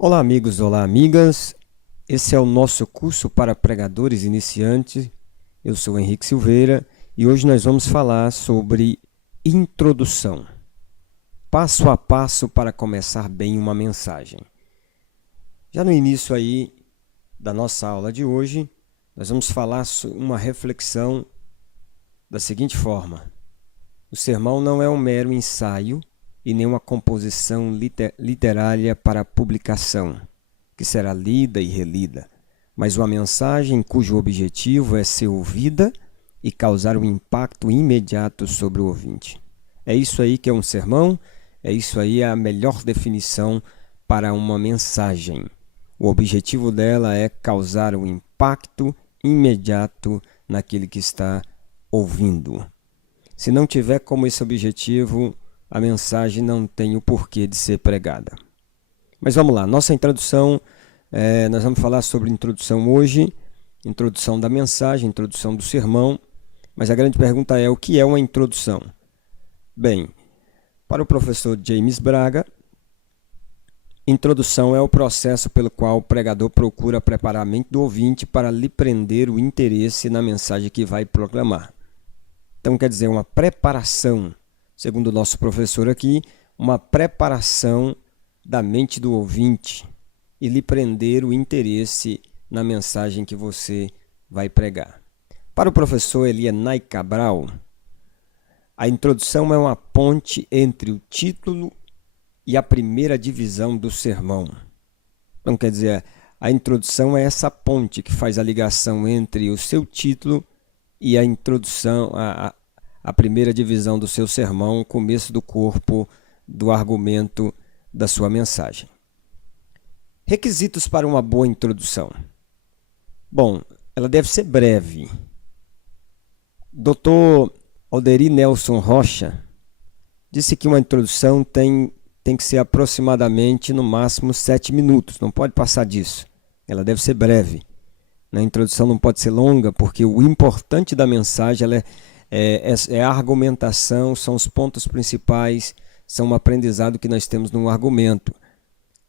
Olá, amigos, olá, amigas. Esse é o nosso curso para pregadores iniciantes. Eu sou Henrique Silveira e hoje nós vamos falar sobre introdução. Passo a passo para começar bem uma mensagem. Já no início aí da nossa aula de hoje, nós vamos falar uma reflexão da seguinte forma: o sermão não é um mero ensaio e nem uma composição literária para publicação, que será lida e relida, mas uma mensagem cujo objetivo é ser ouvida e causar um impacto imediato sobre o ouvinte. É isso aí que é um sermão, é isso aí a melhor definição para uma mensagem. O objetivo dela é causar um impacto imediato naquele que está ouvindo. Se não tiver como esse objetivo, a mensagem não tem o porquê de ser pregada. Mas vamos lá, nossa introdução, nós vamos falar sobre introdução hoje, introdução da mensagem, introdução do sermão, mas a grande pergunta é: o que é uma introdução? Bem, para o professor James Braga, introdução é o processo pelo qual o pregador procura preparar a mente do ouvinte para lhe prender o interesse na mensagem que vai proclamar. Então, quer dizer, uma preparação, segundo o nosso professor aqui, uma preparação da mente do ouvinte e lhe prender o interesse na mensagem que você vai pregar. Para o professor Elianai Cabral, a introdução é uma ponte entre o título e a primeira divisão do sermão. Então, quer dizer, a introdução é essa ponte que faz a ligação entre o seu título e a introdução, a primeira divisão do seu sermão, o começo do corpo do argumento da sua mensagem. Requisitos para uma boa introdução. Bom, ela deve ser breve. Dr. Alderi Nelson Rocha disse que uma introdução tem que ser aproximadamente, no máximo, 7 minutos. Não pode passar disso. Ela deve ser breve. A introdução não pode ser longa, porque o importante da mensagem é a argumentação, são os pontos principais, são o aprendizado que nós temos num argumento.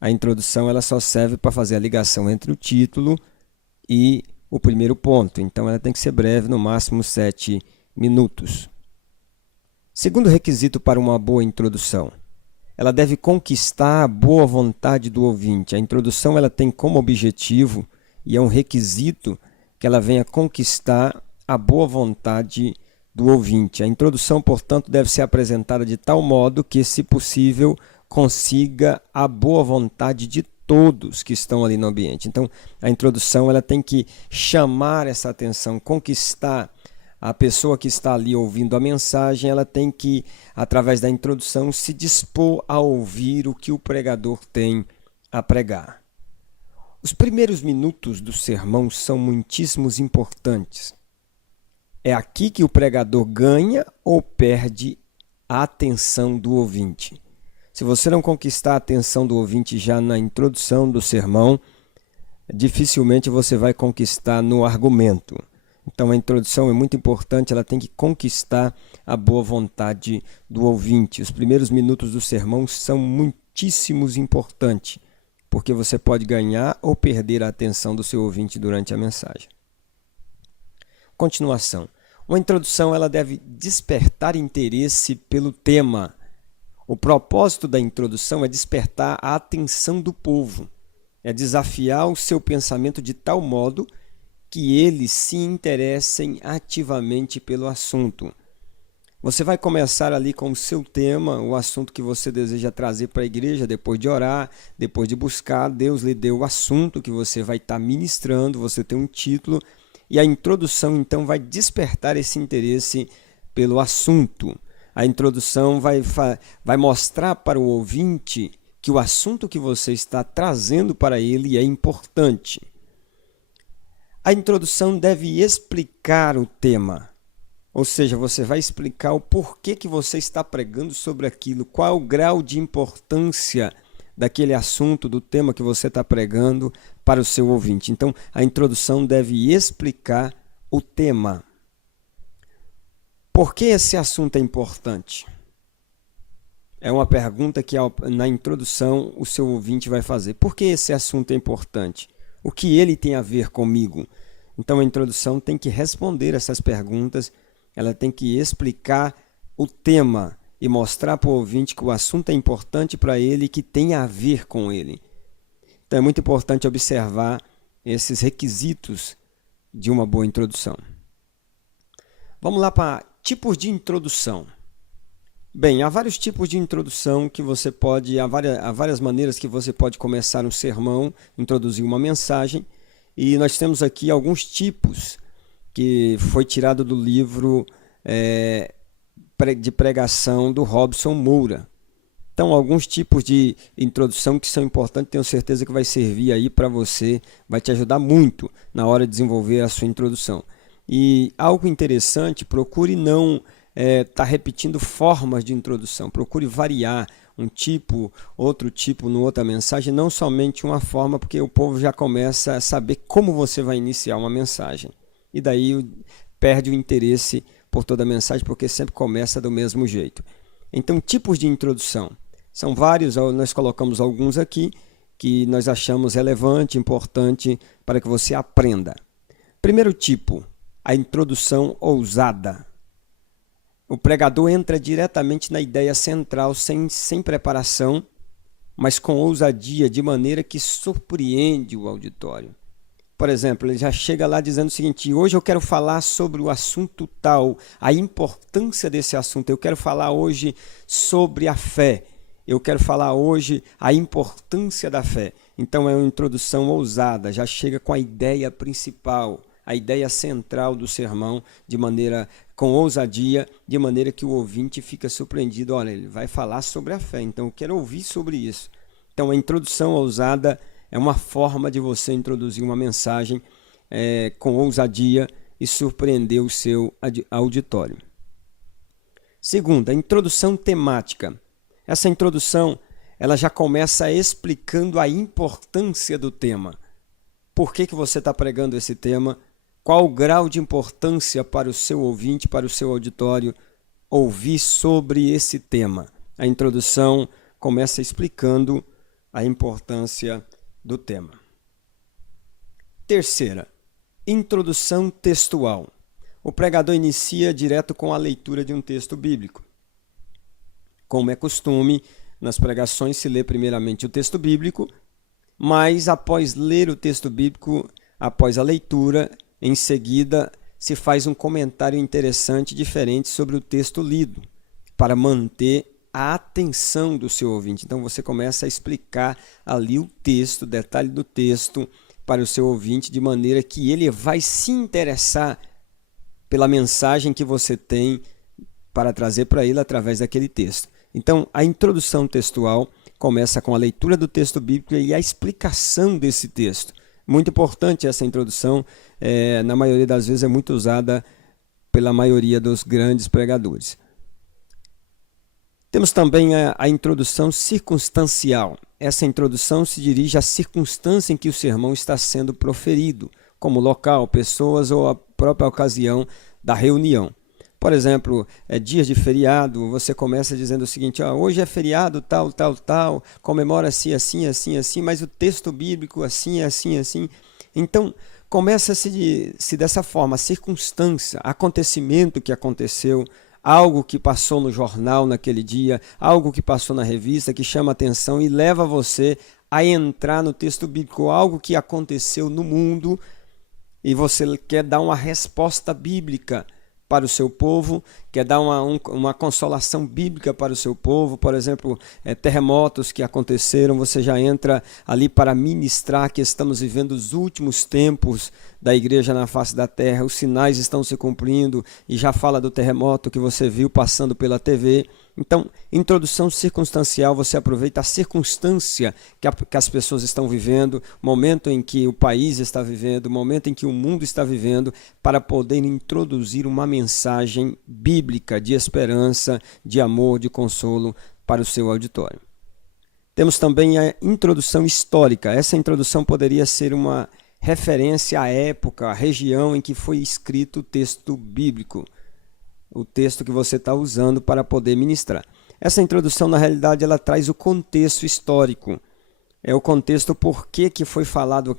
A introdução ela só serve para fazer a ligação entre o título e o primeiro ponto. Então ela tem que ser breve, no máximo 7 minutos. Segundo requisito para uma boa introdução: ela deve conquistar a boa vontade do ouvinte. A introdução ela tem como objetivo, e é um requisito, que ela venha conquistar a boa vontade do ouvinte. A introdução, portanto, deve ser apresentada de tal modo que, se possível, consiga a boa vontade de todos que estão ali no ambiente. Então, a introdução ela tem que chamar essa atenção, conquistar a pessoa que está ali ouvindo a mensagem. Ela tem que, através da introdução, se dispor a ouvir o que o pregador tem a pregar. Os primeiros minutos do sermão são muitíssimos importantes. É aqui que o pregador ganha ou perde a atenção do ouvinte. Se você não conquistar a atenção do ouvinte já na introdução do sermão, dificilmente você vai conquistar no argumento. Então a introdução é muito importante, ela tem que conquistar a boa vontade do ouvinte. Os primeiros minutos do sermão são muitíssimos importantes, porque você pode ganhar ou perder a atenção do seu ouvinte durante a mensagem. Continuação. Uma introdução ela deve despertar interesse pelo tema. O propósito da introdução é despertar a atenção do povo, é desafiar o seu pensamento de tal modo que eles se interessem ativamente pelo assunto. Você vai começar ali com o seu tema, o assunto que você deseja trazer para a igreja, depois de orar, depois de buscar. Deus lhe deu o assunto que você vai estar ministrando, você tem um título, e a introdução então vai despertar esse interesse pelo assunto. A introdução vai mostrar para o ouvinte que o assunto que você está trazendo para ele é importante. A introdução deve explicar o tema, ou seja, você vai explicar o porquê que você está pregando sobre aquilo, qual é o grau de importância daquele assunto, do tema que você está pregando para o seu ouvinte. Então, a introdução deve explicar o tema. Por que esse assunto é importante? É uma pergunta que na introdução o seu ouvinte vai fazer. Por que esse assunto é importante? O que ele tem a ver comigo? Então a introdução tem que responder essas perguntas, ela tem que explicar o tema e mostrar para o ouvinte que o assunto é importante para ele e que tem a ver com ele. Então é muito importante observar esses requisitos de uma boa introdução. Vamos lá para tipos de introdução. Bem, há vários tipos de introdução que você pode, há várias maneiras que você pode começar um sermão, introduzir uma mensagem, e nós temos aqui alguns tipos que foi tirado do livro de pregação do Robson Moura. Então, alguns tipos de introdução que são importantes, tenho certeza que vai servir aí para você, vai te ajudar muito na hora de desenvolver a sua introdução. E algo interessante, procure não estar repetindo formas de introdução, procure variar um tipo, outro tipo, no outra mensagem, não somente uma forma, porque o povo já começa a saber como você vai iniciar uma mensagem. E daí perde o interesse por toda a mensagem, porque sempre começa do mesmo jeito. Então, tipos de introdução. São vários, nós colocamos alguns aqui, que nós achamos relevante, importante, para que você aprenda. Primeiro tipo, a introdução ousada. O pregador entra diretamente na ideia central, sem preparação, mas com ousadia, de maneira que surpreende o auditório. Por exemplo, ele já chega lá dizendo o seguinte: hoje eu quero falar sobre o assunto tal, a importância desse assunto. Eu quero falar hoje sobre a fé. Eu quero falar hoje a importância da fé. Então é uma introdução ousada, já chega com a ideia principal, a ideia central do sermão, com ousadia, de maneira que o ouvinte fica surpreendido. Olha, ele vai falar sobre a fé, então eu quero ouvir sobre isso. Então a introdução ousada é uma forma de você introduzir uma mensagem com ousadia e surpreender o seu auditório. Segunda, a introdução temática. Essa introdução ela já começa explicando a importância do tema. Por que você está pregando esse tema? Qual o grau de importância para o seu ouvinte, para o seu auditório, ouvir sobre esse tema? A introdução começa explicando a importância do tema. Terceira, introdução textual. O pregador inicia direto com a leitura de um texto bíblico. Como é costume, nas pregações se lê primeiramente o texto bíblico, mas após ler o texto bíblico, após a leitura, em seguida se faz um comentário interessante, diferente sobre o texto lido, para manter a atenção do seu ouvinte. Então você começa a explicar ali o texto, detalhe do texto para o seu ouvinte, de maneira que ele vai se interessar pela mensagem que você tem para trazer para ele através daquele texto. Então a introdução textual começa com a leitura do texto bíblico e a explicação desse texto. Muito importante essa introdução, na maioria das vezes é muito usada pela maioria dos grandes pregadores. Temos também a introdução circunstancial. Essa introdução se dirige à circunstância em que o sermão está sendo proferido, como local, pessoas ou a própria ocasião da reunião. Por exemplo, dias de feriado, você começa dizendo o seguinte: hoje é feriado tal, tal, tal, comemora-se assim, assim, assim, mas o texto bíblico assim, assim, assim. Então, começa-se dessa forma, a circunstância, acontecimento que aconteceu, algo que passou no jornal naquele dia, algo que passou na revista, que chama atenção e leva você a entrar no texto bíblico, algo que aconteceu no mundo e você quer dar uma resposta bíblica para o seu povo, quer dar uma consolação bíblica para o seu povo. Por exemplo, terremotos que aconteceram, você já entra ali para ministrar que estamos vivendo os últimos tempos da igreja na face da terra, os sinais estão se cumprindo, e já fala do terremoto que você viu passando pela TV. Então, introdução circunstancial, você aproveita a circunstância que as pessoas estão vivendo, o momento em que o país está vivendo, o momento em que o mundo está vivendo, para poder introduzir uma mensagem bíblica de esperança, de amor, de consolo para o seu auditório. Temos também a introdução histórica. Essa introdução poderia ser uma referência à época, à região em que foi escrito o texto bíblico, o texto que você está usando para poder ministrar. Essa introdução, na realidade, ela traz o contexto histórico. É o contexto por que foi falado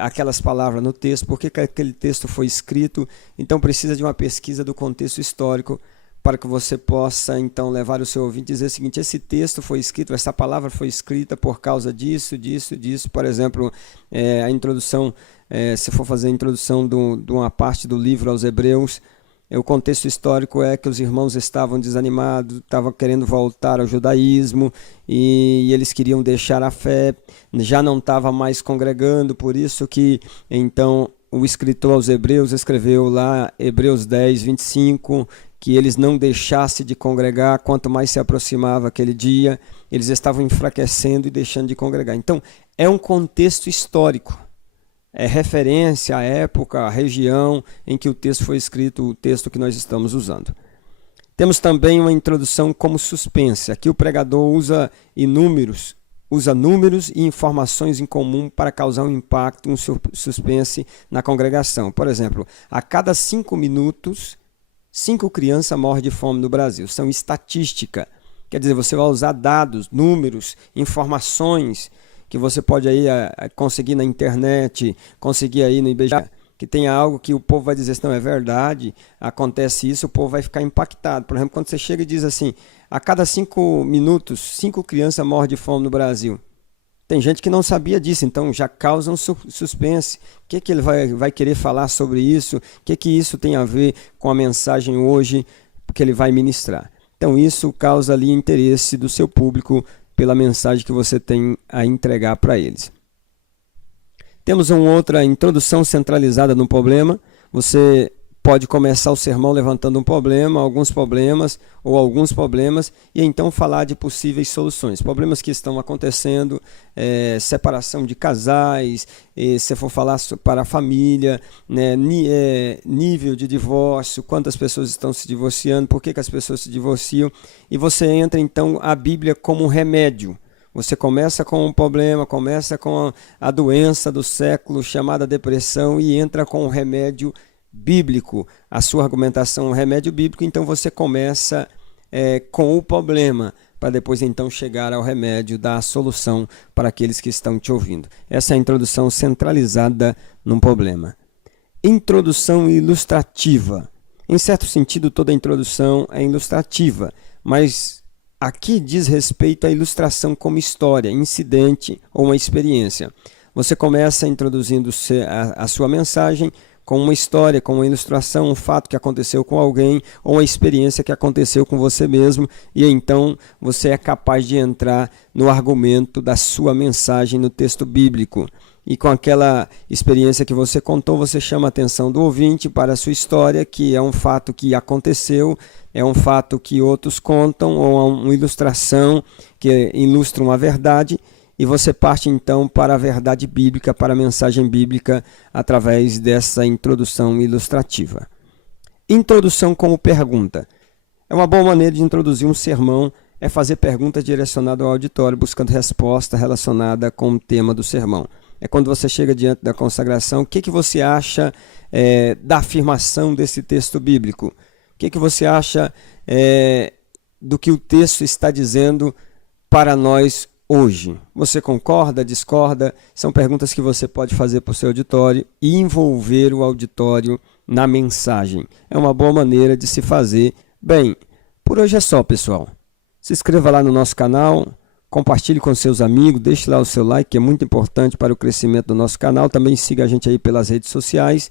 aquelas palavras no texto, por que aquele texto foi escrito. Então precisa de uma pesquisa do contexto histórico para que você possa então levar o seu ouvinte e dizer o seguinte: esse texto foi escrito, essa palavra foi escrita por causa disso, disso, disso. Por exemplo, a introdução, se for fazer a introdução de uma parte do livro aos Hebreus, o contexto histórico é que os irmãos estavam desanimados, estavam querendo voltar ao judaísmo e eles queriam deixar a fé, já não estava mais congregando, por isso que então o escritor aos Hebreus escreveu lá, Hebreus 10, 25, que eles não deixassem de congregar, quanto mais se aproximava aquele dia, eles estavam enfraquecendo e deixando de congregar. Então, é um contexto histórico. É referência à época, à região em que o texto foi escrito, o texto que nós estamos usando. Temos também uma introdução como suspense. Aqui o pregador usa números e informações em comum para causar um impacto, um suspense na congregação. Por exemplo, a cada 5 minutos, 5 crianças morrem de fome no Brasil. São estatística. Quer dizer, você vai usar dados, números, informações que você pode aí conseguir na internet, conseguir aí no IBGE, que tenha algo que o povo vai dizer assim, não, é verdade, acontece isso, o povo vai ficar impactado. Por exemplo, quando você chega e diz assim, a cada 5 minutos, 5 crianças morrem de fome no Brasil. Tem gente que não sabia disso, então já causa um suspense. O que ele vai querer falar sobre isso? O que isso tem a ver com a mensagem hoje que ele vai ministrar? Então isso causa ali interesse do seu público pela mensagem que você tem a entregar para eles. Temos uma outra introdução centralizada no problema. Você pode começar o sermão levantando um problema, alguns problemas e então falar de possíveis soluções. Problemas que estão acontecendo, separação de casais, se for falar para a família, né, nível de divórcio, quantas pessoas estão se divorciando, por que as pessoas se divorciam, e você entra então a Bíblia como um remédio. Você começa com um problema, começa com a doença do século chamada depressão e entra com um remédio bíblico, a sua argumentação é um remédio bíblico, então você começa com o problema, para depois então chegar ao remédio, dar a solução para aqueles que estão te ouvindo. Essa é a introdução centralizada num problema. Introdução ilustrativa. Em certo sentido, toda introdução é ilustrativa, mas aqui diz respeito à ilustração como história, incidente ou uma experiência. Você começa introduzindo a sua mensagem com uma história, com uma ilustração, um fato que aconteceu com alguém ou uma experiência que aconteceu com você mesmo, e então você é capaz de entrar no argumento da sua mensagem no texto bíblico. E com aquela experiência que você contou, você chama a atenção do ouvinte para a sua história, que é um fato que aconteceu, é um fato que outros contam, ou uma ilustração que ilustra uma verdade, e você parte então para a verdade bíblica, para a mensagem bíblica, através dessa introdução ilustrativa. Introdução como pergunta. É uma boa maneira de introduzir um sermão, é fazer perguntas direcionadas ao auditório, buscando resposta relacionada com o tema do sermão. É quando você chega diante da consagração, o que você acha da afirmação desse texto bíblico? O que você acha do que o texto está dizendo para nós hoje? Você concorda, discorda? São perguntas que você pode fazer para o seu auditório e envolver o auditório na mensagem. É uma boa maneira de se fazer. Bem, por hoje é só, pessoal. Se inscreva lá no nosso canal, compartilhe com seus amigos, deixe lá o seu like, que é muito importante para o crescimento do nosso canal. Também siga a gente aí pelas redes sociais.